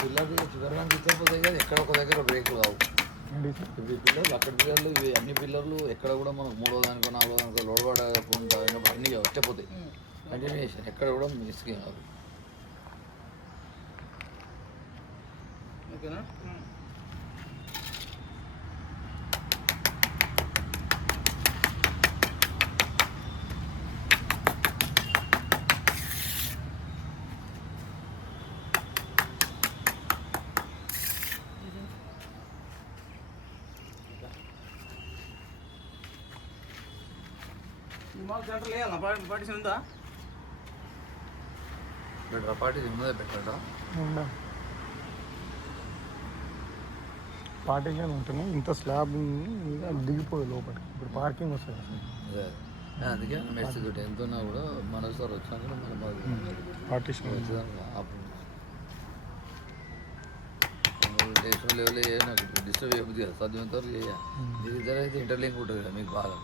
పిల్లలు చూడడానికి ఇచ్చకపోతే కదా ఎక్కడ ఒక దగ్గర బ్రేకులు కావు. ఇవి పిల్లలు అక్కడ పిల్లలు ఇవి అన్ని పిల్లలు ఎక్కడ కూడా మనకు 3వ దానికో 4వ దానికో లోడ్ పడకుండా అన్నీ వచ్చేపోతాయి. కంటిన్యూషన్ ఎక్కడ కూడా మిస్ కాదు. ఓకేనా? సెంటర్ లేదా పార్టీషన్ ఉందా? బెటర్ పార్టీషన్ ఉన్నదే బెటరా పార్టీషన్ ఉంటుంది. ఇంత స్లాబ్ దిగిపోదు లోపలికి. ఇప్పుడు పార్కింగ్ వస్తుంది. అదే అందుకే మెస్ తోటి ఎంత ఉన్నా కూడా మనసారి వచ్చినాక మనం పార్టీషన్ డేషన్ లెవెల్ నాకు డిస్టర్బ్ చేయబుద్ది కదా. సాధ్యమంత వరకు చేయాలి. ఇది ఇద్దరు అయితే ఇంటర్లింక్ ఉంటుంది కదా మీకు బాగా.